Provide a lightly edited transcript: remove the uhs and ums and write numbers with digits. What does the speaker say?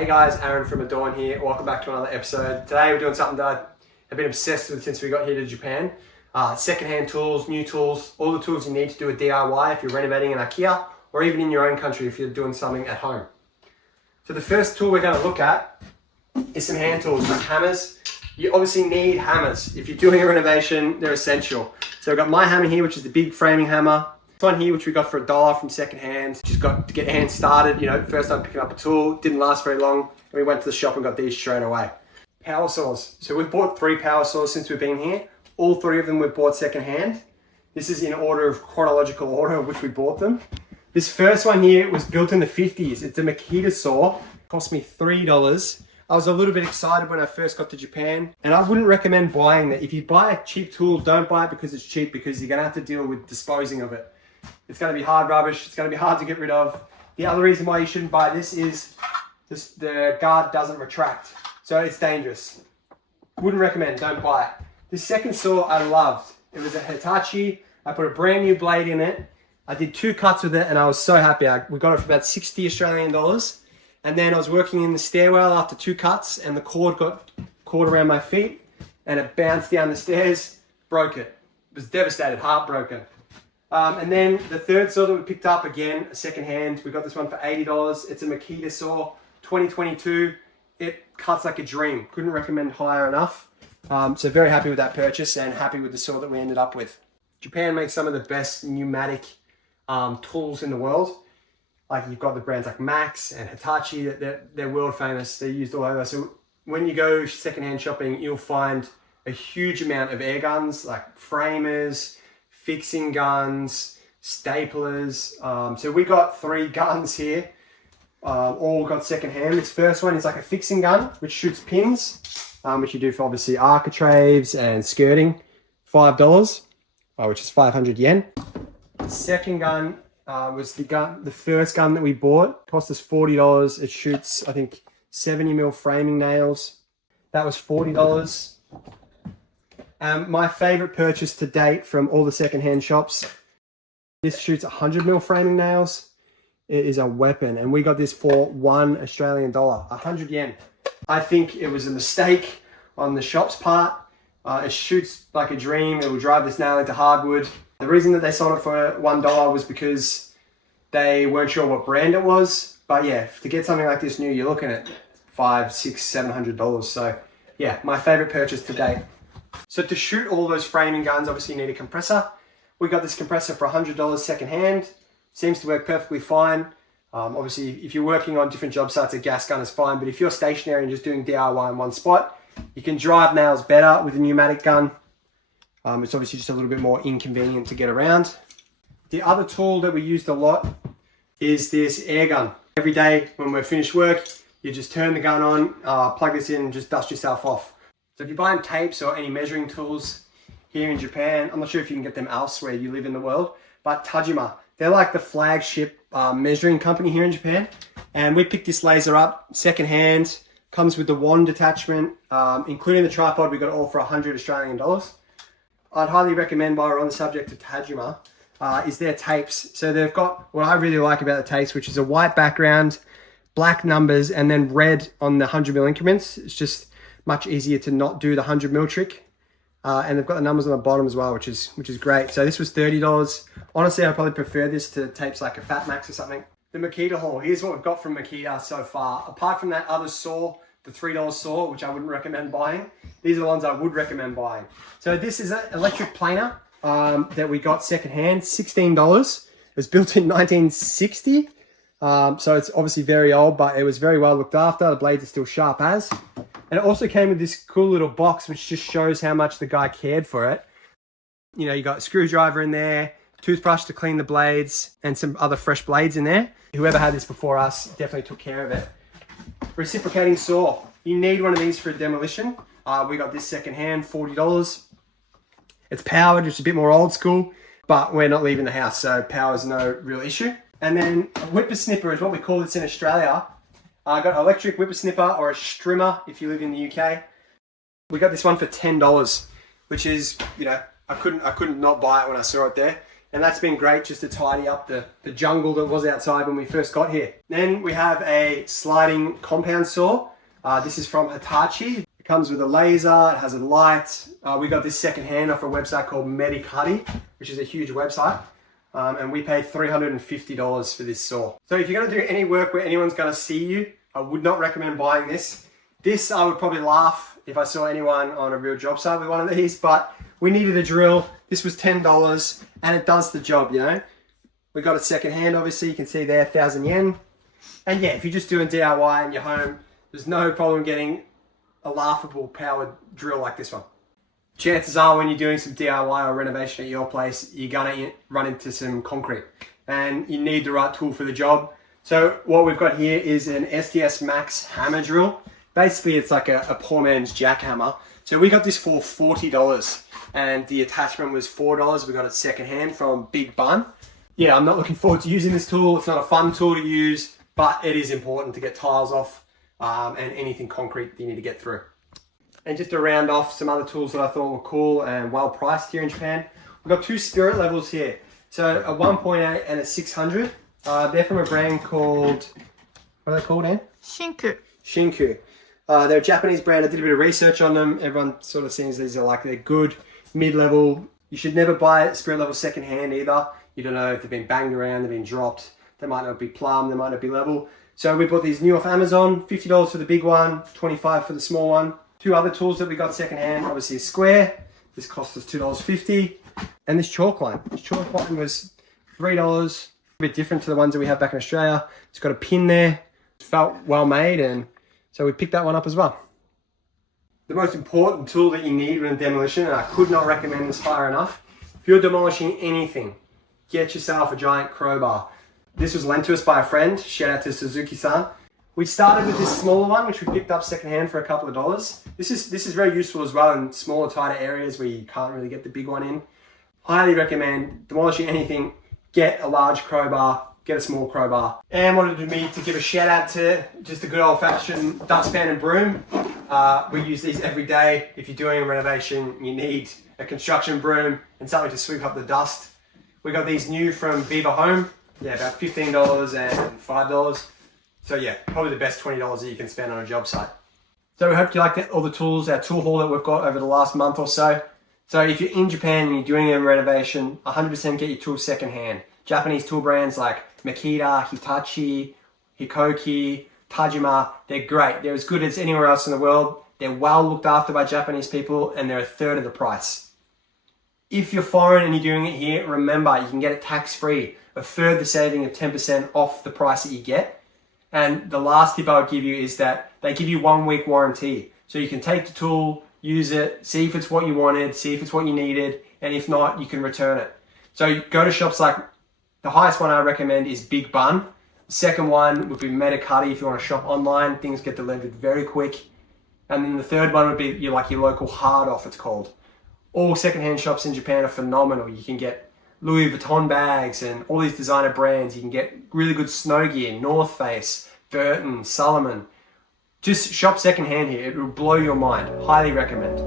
Hey guys, Aaron from Adorn here. Welcome back to another episode. Today we're doing something that I've been obsessed with since we got here to Japan. Secondhand tools, new tools, all the tools you need to do a DIY if you're renovating an Akiya or even in your own country if you're doing something at home. So the first tool we're going to look at is some hand tools, like hammers. You obviously need hammers. If you're doing a renovation, they're essential. So I've got my hammer here, which is the big framing hammer. This one here, which we got for $1 from secondhand. Just got to get hands started. You know, first time picking up a tool, didn't last very long. And we went to the shop and got these straight away. Power saws. So we've bought 3 power saws since we've been here. All 3 of them we've bought secondhand. This is in order of chronological order of which we bought them. This first one here was built in the 50s. It's a Makita saw. It cost me $3. I was a little bit excited when I first got to Japan, and I wouldn't recommend buying that. If you buy a cheap tool, don't buy it because it's cheap, because you're gonna have to deal with disposing of it. It's gonna be hard rubbish, it's gonna be hard to get rid of. The other reason why you shouldn't buy this is the guard doesn't retract, so it's dangerous. Wouldn't recommend, don't buy it. The second saw I loved. It was a Hitachi. I put a brand new blade in it. I did 2 cuts with it and I was so happy. We got it for about 60 Australian dollars. And then I was working in the stairwell after 2 cuts and the cord got caught around my feet and it bounced down the stairs, broke it. It was devastated, heartbroken. And then the third saw that we picked up, again, a second hand. We got this one for $80. It's a Makita saw, 2022. It cuts like a dream. Couldn't recommend higher enough. So very happy with that purchase and happy with the saw that we ended up with. Japan makes some of the best pneumatic tools in the world. Like you've got the brands like Max and Hitachi, they're world famous. They're used all over. So when you go secondhand shopping, you'll find a huge amount of air guns, like framers, fixing guns, staplers. So we got 3 guns here, all got secondhand. This first one is like a fixing gun, which shoots pins, which you do for obviously architraves and skirting, $5, which is 500 yen. The second gun was the first gun that we bought. Cost us $40. It shoots, I think, 70mm framing nails. That was $40. My favorite purchase to date from all the secondhand shops. This shoots 100mm framing nails. It is a weapon, and we got this for $1 Australian dollar, 100 yen. I think it was a mistake on the shop's part. It shoots like a dream. It will drive this nail into hardwood. The reason that they sold it for $1 was because they weren't sure what brand it was. But yeah, to get something like this new, you're looking at $500, $600, $700. So yeah, my favorite purchase to date. So to shoot all those framing guns, obviously you need a compressor. We got this compressor for $100 secondhand. Seems to work perfectly fine. Obviously, if you're working on different job sites, a gas gun is fine. But if you're stationary and just doing DIY in one spot, you can drive nails better with a pneumatic gun. It's obviously just a little bit more inconvenient to get around. The other tool that we used a lot is this air gun. Every day when we're finished work, you just turn the gun on, plug this in and just dust yourself off. So if you're buying tapes or any measuring tools here in Japan, I'm not sure if you can get them elsewhere you live in the world, but Tajima, they're like the flagship measuring company here in Japan. And we picked this laser up secondhand, comes with the wand attachment, including the tripod. We got it all for 100 Australian dollars. I'd highly recommend, while we're on the subject of Tajima, is their tapes. So they've got what I really like about the tapes, which is a white background, black numbers, and then red on the 100mm increments. It's just much easier to not do the 100mm trick. And they've got the numbers on the bottom as well, which is great. So this was $30. Honestly, I probably prefer this to tapes like a Fat Max or something. The Makita haul. Here's what we've got from Makita so far. Apart from that other saw, the $3 saw, which I wouldn't recommend buying, these are the ones I would recommend buying. So this is an electric planer that we got secondhand, $16. It was built in 1960. So it's obviously very old, but it was very well looked after. The blades are still sharp as. And it also came with this cool little box, which just shows how much the guy cared for it. You know, you got a screwdriver in there, toothbrush to clean the blades, and some other fresh blades in there. Whoever had this before us definitely took care of it. Reciprocating saw. You need one of these for a demolition. We got this secondhand, $40. It's powered, which is a bit more old school, but we're not leaving the house, so power is no real issue. And then a whippersnipper is what we call this in Australia. I got an electric whippersnipper, or a strimmer if you live in the UK. We got this one for $10, which is, you know, I couldn't not buy it when I saw it there. And that's been great just to tidy up the jungle that was outside when we first got here. Then we have a sliding compound saw. This is from Hitachi. It comes with a laser, it has a light. We got this secondhand off a website called Medicuddy, which is a huge website. And we paid $350 for this saw. So if you're gonna do any work where anyone's gonna see you, I would not recommend buying this. This, I would probably laugh if I saw anyone on a real job site with one of these, but we needed a drill. This was $10 and it does the job, you know. We got it secondhand, obviously, you can see there, 1,000 yen. And yeah, if you're just doing DIY in your home, there's no problem getting a laughable powered drill like this one. Chances are when you're doing some DIY or renovation at your place, you're gonna run into some concrete and you need the right tool for the job. So what we've got here is an SDS Max hammer drill. Basically, it's like a poor man's jackhammer. So we got this for $40 and the attachment was $4. We got it secondhand from Big Bun. Yeah, I'm not looking forward to using this tool. It's not a fun tool to use, but it is important to get tiles off and anything concrete that you need to get through. And just to round off some other tools that I thought were cool and well priced here in Japan, we've got two spirit levels here. So a 1.8 and a 600. They're from a brand called, what are they called, Anne? Shinku. Shinku. They're a Japanese brand. I did a bit of research on them. Everyone sort of seems these are like they're good, mid-level. You should never buy spirit level second-hand either. You don't know if they've been banged around, they've been dropped. They might not be plumb, they might not be level. So we bought these new off Amazon, $50 for the big one, $25 for the small one. Two other tools that we got second-hand, obviously a square. This cost us $2.50. And this chalk line. This chalk line was $3. A bit different to the ones that we have back in Australia. It's got a pin there. It felt well made, and so we picked that one up as well. The most important tool that you need when demolition, and I could not recommend this higher enough, if you're demolishing anything, get yourself a giant crowbar. This was lent to us by a friend. Shout out to Suzuki-san. We started with this smaller one, which we picked up secondhand for a couple of dollars. This is very useful as well in smaller, tighter areas where you can't really get the big one in. Highly recommend demolishing anything. Get a large crowbar, get a small crowbar. And wanted me to give a shout out to just a good old fashioned dustpan and broom. We use these every day. If you're doing a renovation, you need a construction broom and something to sweep up the dust. We got these new from Viva Home. Yeah, about $15 and $5. So yeah, probably the best $20 that you can spend on a job site. So we hope you liked all the tools, our tool haul that we've got over the last month or so. So if you're in Japan and you're doing a renovation, 100% get your tools secondhand. Japanese tool brands like Makita, Hitachi, Hikoki, Tajima, they're great. They're as good as anywhere else in the world. They're well looked after by Japanese people and they're a third of the price. If you're foreign and you're doing it here, remember you can get it tax-free. A further saving of 10% off the price that you get. And the last tip I would give you is that they give you 1 week warranty. So you can take the tool, use it, see if it's what you wanted, see if it's what you needed, and if not, you can return it. So you go to shops like, the highest one I recommend is Big Bun. The second one would be Medicuddy if you want to shop online. Things get delivered very quick. And then the third one would be your local Hard Off, it's called. All secondhand shops in Japan are phenomenal. You can get Louis Vuitton bags and all these designer brands. You can get really good snow gear, North Face, Burton, Salomon. Just shop secondhand here. It will blow your mind. Highly recommend.